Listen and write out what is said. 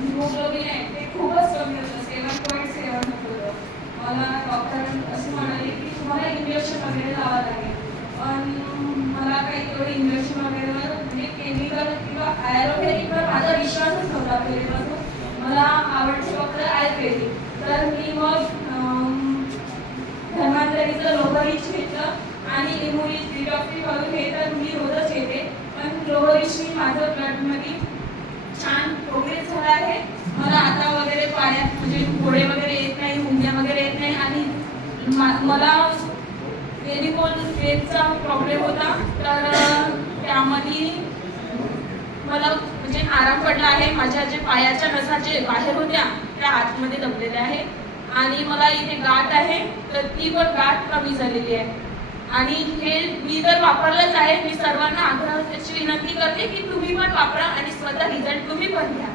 Haemoglobin आहे ते खूपच कमी होतं, 7.7 होतं. मला डॉक्टर असे म्हणाले की तुम्हाला इंजेक्शन वगैरे लावावं लागेल. पण मला काही तेवढे इंजेक्शन वगैरे म्हणजे केमिकल किंवा ॲलोपॅथीवर माझा विश्वासच नव्हता पहिल्यापासून. मला आवडते फक्त आयुर्वेदिक. तर मी मग धन्वंतरीचं लोहरीच घेतलं आणि इम्युनिटी डिटॉक्सिफ करून हे तर मी रोजच घेते. पण लोहरीशी माझं ब्लडमध्ये छान प्रोग्रेस झाला आहे. मला आता वगैरे पाण्यात म्हणजे घोडे वगैरे येत नाही, मुंग्या वगैरे येत नाही. आणि मला वेरिकोजचा प्रॉब्लेम होता, तर त्यामध्ये मला म्हणजे आराम पडला आहे. माझ्या जे पायाच्या नसा जे बाहेर होत्या त्या आतमध्ये दबलेल्या आहे. आणि मला इथे गाठ आहे, तर ती पण गाठ कमी झालेली आहे. आणि हे मी तर वापरलंच आहे. मी सर्वांना आग्रहाची विनंती करते की तुम्ही पण वापरा आणि स्वतः रिझल्ट तुम्ही पण घ्या.